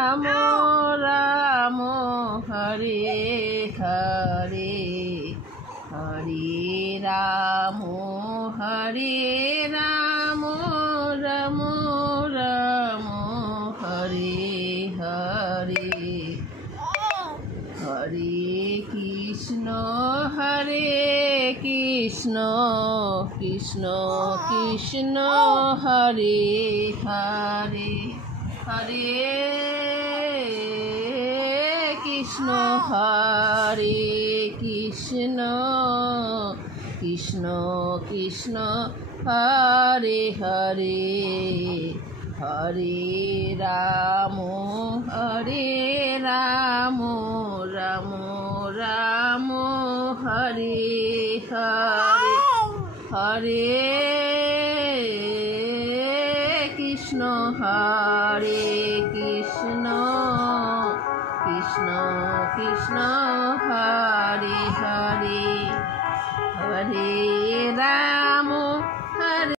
Ram Ram Hare Hare Hare Ram Hare Ram Ram Ram Hare Hare Hare Krishna Krishna Krishna Hare Hare Hare Krishna Krishna Krishna Hare Hare Hare Ram Ram Ram Hare Hare Hare Krishna Krishna Krishna Hare Hare Hare Ram